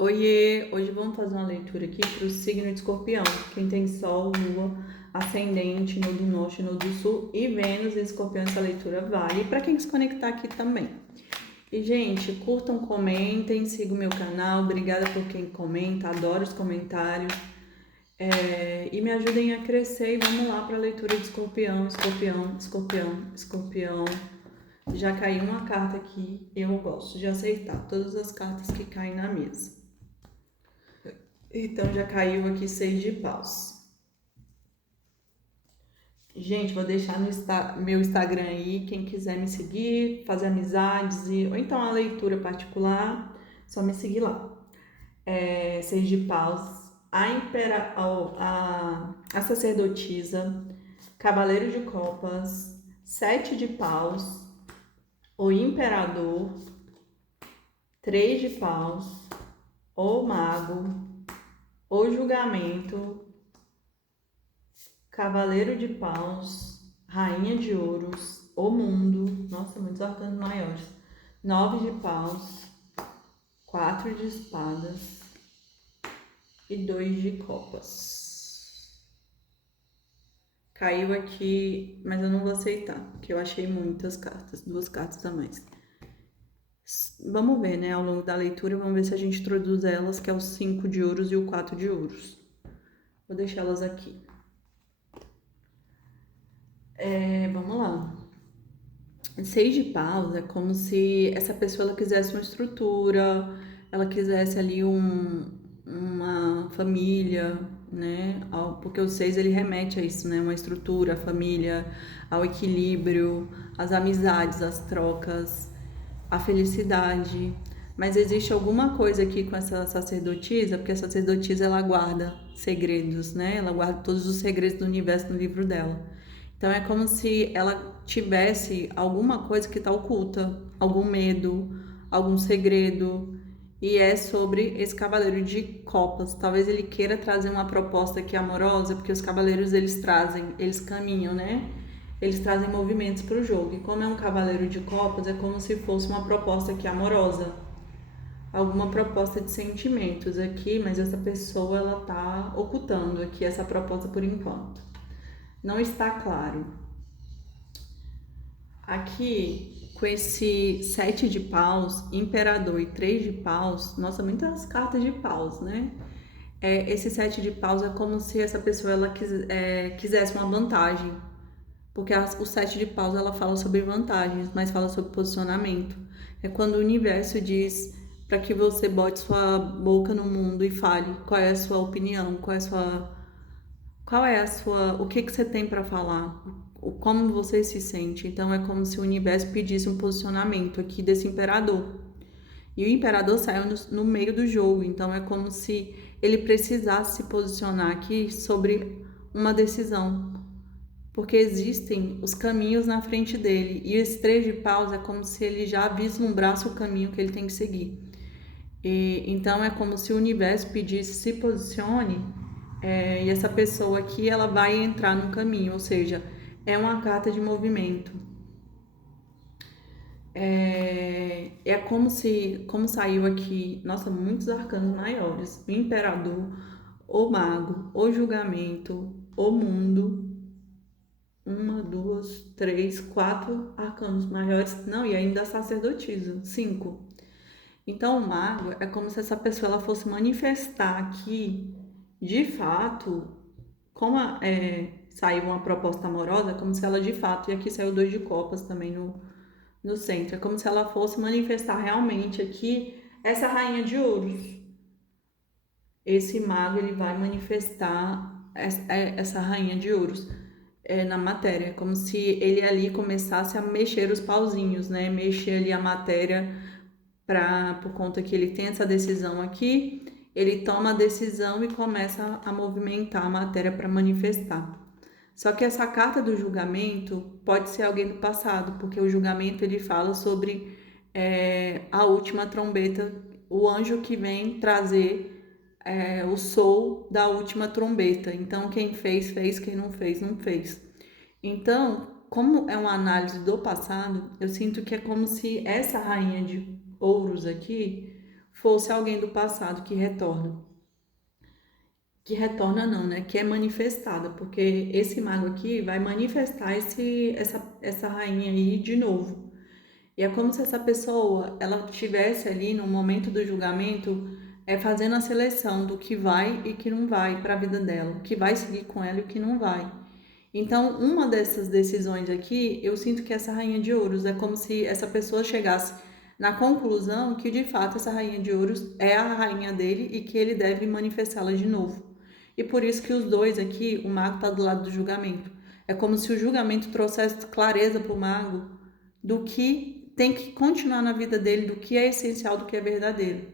Oiê! Hoje vamos fazer uma leitura aqui para o signo de Escorpião. Quem tem Sol, Lua, Ascendente, no do Norte, no do Sul e Vênus em Escorpião, essa leitura vale. E para quem se conectar aqui também. E, gente, curtam, comentem, sigam o meu canal. Obrigada por quem comenta, adoro os comentários. E me ajudem a crescer. E vamos lá para a leitura de Escorpião, Escorpião, Escorpião, Escorpião. Já caiu uma carta aqui, eu gosto de aceitar todas as cartas que caem na mesa. Então já caiu aqui 6 de paus. Gente, vou deixar no meu Instagram aí, quem quiser me seguir, fazer amizades, ou então a leitura particular, só me seguir lá. 6 de paus, a sacerdotisa, cavaleiro de copas, 7 de paus, o imperador, 3 de paus, o mago, o julgamento, Cavaleiro de Paus, Rainha de Ouros, o Mundo, nossa, muitos arcanos maiores, 9 de paus, 4 de espadas e 2 de copas. Caiu aqui, mas eu não vou aceitar, porque eu achei muitas cartas, 2 cartas a mais. Vamos ver, né, ao longo da leitura, vamos ver se a gente introduz elas, que é o 5 de ouros e o 4 de ouros. Vou deixá-las aqui. Vamos lá. 6 de paus é como se essa pessoa ela quisesse uma estrutura, ela quisesse ali uma família, né? Porque o 6 ele remete a isso, né? Uma estrutura, a família, ao equilíbrio, as amizades, as trocas, a felicidade. Mas existe alguma coisa aqui com essa sacerdotisa, porque a sacerdotisa ela guarda segredos, né? Ela guarda todos os segredos do universo no livro dela. Então é como se ela tivesse alguma coisa que está oculta, algum medo, algum segredo. E é sobre esse cavaleiro de copas. Talvez ele queira trazer uma proposta aqui amorosa, porque os cavaleiros eles trazem, eles caminham, né? Eles trazem movimentos para o jogo. E como é um cavaleiro de copas, é como se fosse uma proposta aqui amorosa. Alguma proposta de sentimentos aqui, mas essa pessoa ela tá ocultando aqui essa proposta por enquanto. Não está claro. Aqui, com esse 7 de paus, imperador e 3 de paus, nossa, muitas cartas de paus, né? Esse 7 de paus é como se essa pessoa ela quisesse uma vantagem. Porque o 7 de paus ela fala sobre vantagens, mas fala sobre posicionamento. É quando o universo diz para que você bote sua boca no mundo e fale qual é a sua opinião, o que você tem para falar, como você se sente. Então é como se o universo pedisse um posicionamento aqui desse imperador. E o imperador saiu no meio do jogo, então é como se ele precisasse se posicionar aqui sobre uma decisão. Porque existem os caminhos na frente dele. E esse 3 de paus é como se ele já vislumbrasse o caminho que ele tem que seguir. Então é como se o universo pedisse se posicione, e essa pessoa aqui ela vai entrar no caminho, ou seja, é uma carta de movimento. É como saiu aqui, nossa, muitos arcanos maiores: o imperador, o mago, o julgamento, o mundo. 4 arcanos maiores, não, e ainda a sacerdotisa, 5. Então, o mago é como se essa pessoa ela fosse manifestar aqui, de fato, como saiu uma proposta amorosa, como se ela de fato, e aqui saiu 2 de copas também no centro, é como se ela fosse manifestar realmente aqui essa rainha de ouros. Esse mago ele vai manifestar essa rainha de ouros na matéria, como se ele ali começasse a mexer os pauzinhos, né? Mexer ali a matéria por conta que ele tem essa decisão aqui, ele toma a decisão e começa a movimentar a matéria para manifestar. Só que essa carta do julgamento pode ser alguém do passado, porque o julgamento ele fala sobre a última trombeta, o anjo que vem trazer o som da última trombeta. Então, quem fez, fez, quem não fez, não fez. Então, como é uma análise do passado, eu sinto que é como se essa rainha de ouros aqui fosse alguém do passado que retorna. Que retorna não, né? Que é manifestada, porque esse mago aqui vai manifestar essa rainha aí de novo. E é como se essa pessoa, ela tivesse ali no momento do julgamento, fazendo a seleção do que vai e que não vai para a vida dela, o que vai seguir com ela e o que não vai. Então, uma dessas decisões aqui, eu sinto que essa rainha de ouros é como se essa pessoa chegasse na conclusão que de fato essa rainha de ouros é a rainha dele e que ele deve manifestá-la de novo. E por isso que os dois aqui, o mago está do lado do julgamento. É como se o julgamento trouxesse clareza para o mago do que tem que continuar na vida dele, do que é essencial, do que é verdadeiro.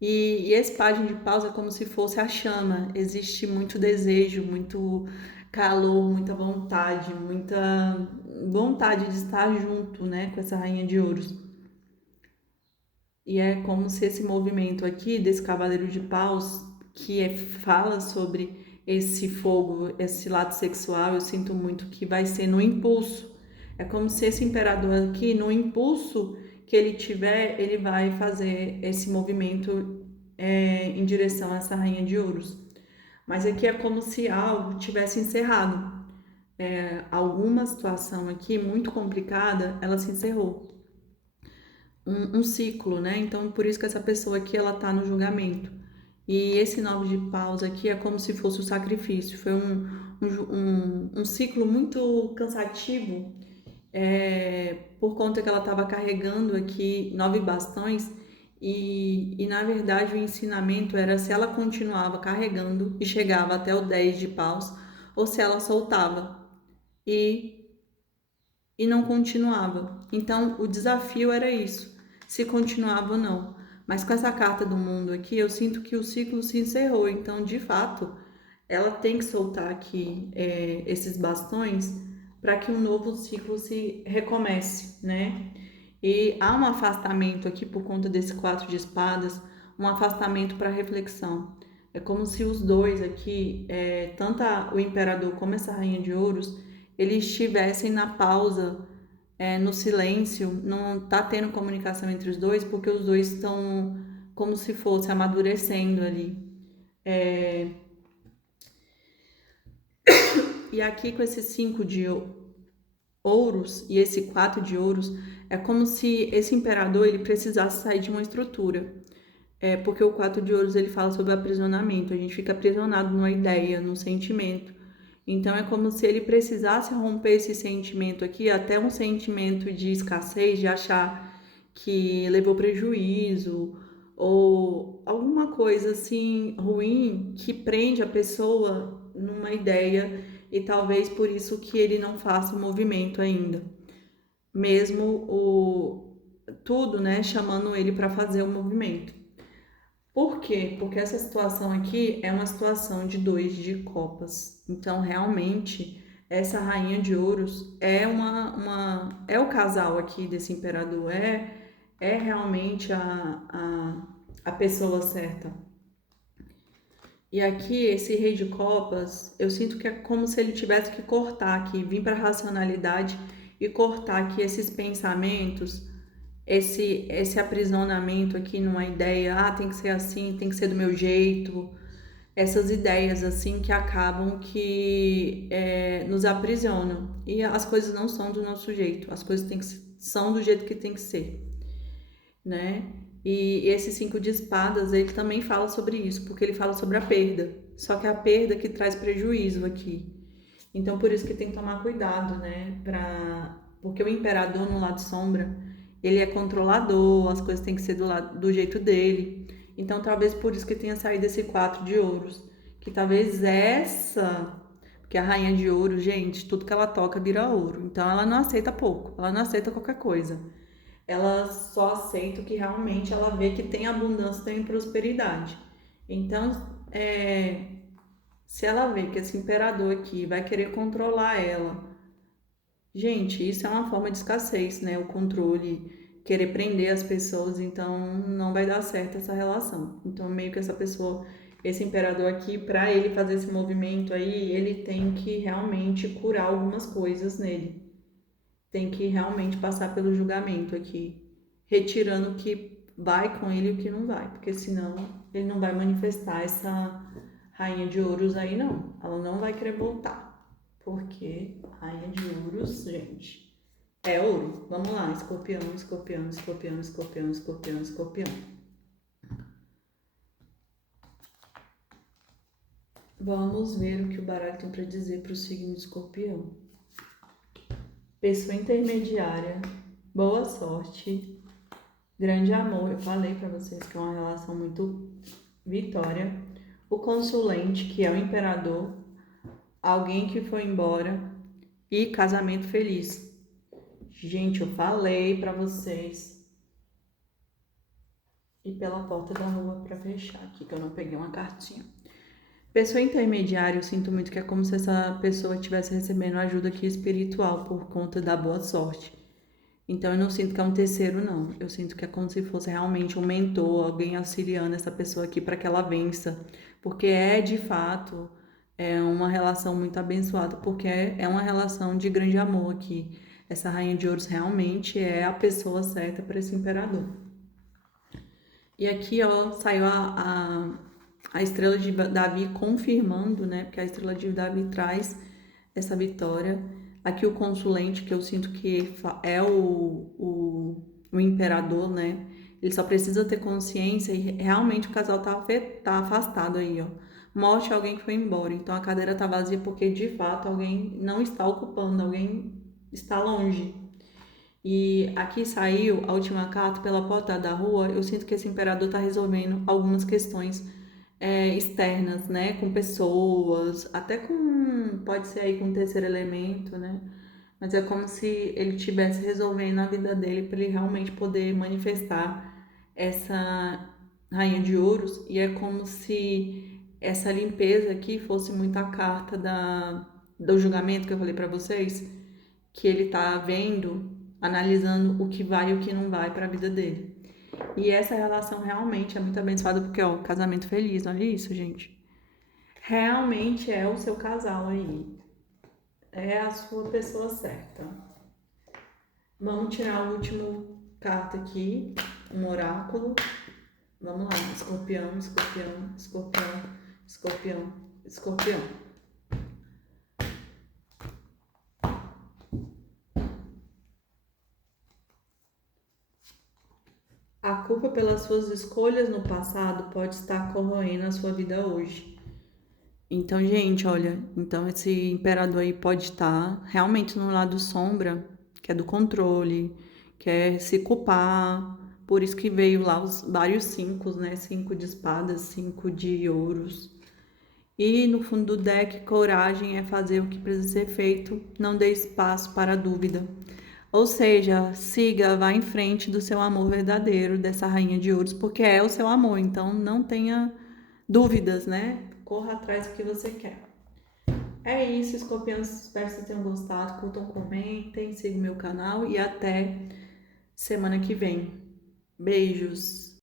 E esse página de paus é como se fosse a chama. Existe muito desejo, muito calor, muita vontade de estar junto, né, com essa rainha de ouros. E é como se esse movimento aqui desse cavaleiro de paus, fala sobre esse fogo, esse lado sexual, eu sinto muito que vai ser no impulso. É como se esse imperador aqui, no impulso que ele tiver, ele vai fazer esse movimento em direção a essa rainha de ouros. Mas aqui é como se algo tivesse encerrado. Alguma situação aqui muito complicada, ela se encerrou. Um ciclo, né? Então, por isso que essa pessoa aqui, ela tá no julgamento. E esse 9 de paus aqui é como se fosse o sacrifício. Foi um ciclo muito cansativo, por conta que ela estava carregando aqui 9 bastões e na verdade o ensinamento era se ela continuava carregando e chegava até o 10 de paus ou se ela soltava e, e não continuava. Então o desafio era isso, se continuava ou não. Mas com essa carta do mundo aqui, eu sinto que o ciclo se encerrou. Então, de fato, ela tem que soltar aqui esses bastões para que um novo ciclo se recomece, né? E há um afastamento aqui por conta desse 4 de espadas, um afastamento para reflexão. É como se os dois aqui, tanto o imperador como essa rainha de ouros, eles estivessem na pausa, no silêncio, não tá tendo comunicação entre os dois, porque os dois estão como se fosse amadurecendo ali. E aqui com esse 5 de ouros e esse 4 de ouros, é como se esse imperador ele precisasse sair de uma estrutura. Porque o 4 de ouros ele fala sobre aprisionamento, a gente fica aprisionado numa ideia, num sentimento. Então é como se ele precisasse romper esse sentimento aqui, até um sentimento de escassez, de achar que levou prejuízo, ou alguma coisa assim ruim que prende a pessoa numa ideia e talvez por isso que ele não faça o movimento ainda. Mesmo tudo, né, chamando ele para fazer o movimento. Por quê? Porque essa situação aqui é uma situação de 2 de copas. Então, realmente, essa rainha de ouros é é o casal aqui desse imperador, é realmente a pessoa certa. E aqui, esse rei de copas, eu sinto que é como se ele tivesse que cortar aqui, vir para a racionalidade e cortar aqui esses pensamentos, esse aprisionamento aqui numa ideia, tem que ser assim, tem que ser do meu jeito, essas ideias assim que acabam que nos aprisionam. E as coisas não são do nosso jeito, as coisas são do jeito que tem que ser, né? E esse 5 de espadas, ele também fala sobre isso, porque ele fala sobre a perda. Só que é a perda que traz prejuízo aqui. Então, por isso que tem que tomar cuidado, né? Porque o imperador no lado sombra, ele é controlador, as coisas têm que ser do jeito dele. Então, talvez por isso que tenha saído esse 4 de ouros. Que talvez porque a rainha de ouro, gente, tudo que ela toca vira ouro. Então, ela não aceita pouco, ela não aceita qualquer coisa. Ela só aceita o que realmente ela vê que tem abundância, tem prosperidade. Então, se ela vê que esse imperador aqui vai querer controlar ela, gente, isso é uma forma de escassez, né? O controle, querer prender as pessoas, então não vai dar certo essa relação. Então, meio que essa pessoa, esse imperador aqui, para ele fazer esse movimento aí, ele tem que realmente curar algumas coisas nele. Tem que realmente passar pelo julgamento aqui, retirando o que vai com ele e o que não vai, porque senão ele não vai manifestar essa rainha de ouros aí não. Ela não vai querer voltar, porque rainha de ouros, gente, é ouro. Vamos lá, escorpião, escorpião, escorpião, escorpião, escorpião, escorpião. Vamos ver o que o baralho tem para dizer para o signo de escorpião. Pessoa intermediária, boa sorte, grande amor. Eu falei para vocês que é uma relação muito vitória. O consulente, que é o imperador, alguém que foi embora e casamento feliz. Gente, eu falei para vocês. E pela porta da rua para fechar aqui, que eu não peguei uma cartinha. Pessoa intermediária, eu sinto muito que é como se essa pessoa estivesse recebendo ajuda aqui espiritual por conta da boa sorte. Então eu não sinto que é um terceiro, não. Eu sinto que é como se fosse realmente um mentor, alguém auxiliando essa pessoa aqui para que ela vença. Porque é de fato uma relação muito abençoada, porque é uma relação de grande amor aqui. Essa rainha de ouros realmente é a pessoa certa para esse imperador. E aqui, ó, saiu a estrela de Davi confirmando, né? Porque a estrela de Davi traz essa vitória. Aqui o consulente, que eu sinto que é o imperador, né? Ele só precisa ter consciência e realmente o casal tá afastado aí, ó. Morte alguém que foi embora. Então a cadeira tá vazia porque de fato alguém não está ocupando, alguém está longe. E aqui saiu a última carta pela porta da rua. Eu sinto que esse imperador está resolvendo algumas questões externas, né? Com pessoas, até com. Pode ser aí com o terceiro elemento, né? Mas é como se ele estivesse resolvendo a vida dele para ele realmente poder manifestar essa rainha de ouros. E é como se essa limpeza aqui fosse muito a carta do julgamento que eu falei para vocês, que ele tá vendo, analisando o que vai e o que não vai para a vida dele. E essa relação realmente é muito abençoada porque, ó, casamento feliz, olha isso, gente. Realmente é o seu casal aí. É a sua pessoa certa. Vamos tirar a última carta aqui, um oráculo. Vamos lá, escorpião, escorpião, escorpião, escorpião, escorpião. A culpa pelas suas escolhas no passado pode estar corroendo a sua vida hoje. Então, gente, olha, então esse imperador aí pode estar realmente no lado sombra, que é do controle, que é se culpar. Por isso que veio lá os vários cinco, né? 5 de espadas, 5 de ouros. E no fundo do deck, coragem é fazer o que precisa ser feito, não dê espaço para dúvida. Ou seja, siga, vá em frente do seu amor verdadeiro, dessa rainha de ouros, porque é o seu amor, então não tenha dúvidas, né? Corra atrás do que você quer. É isso, escorpiões. Espero que vocês tenham gostado. Curtam, comentem, sigam o meu canal e até semana que vem. Beijos!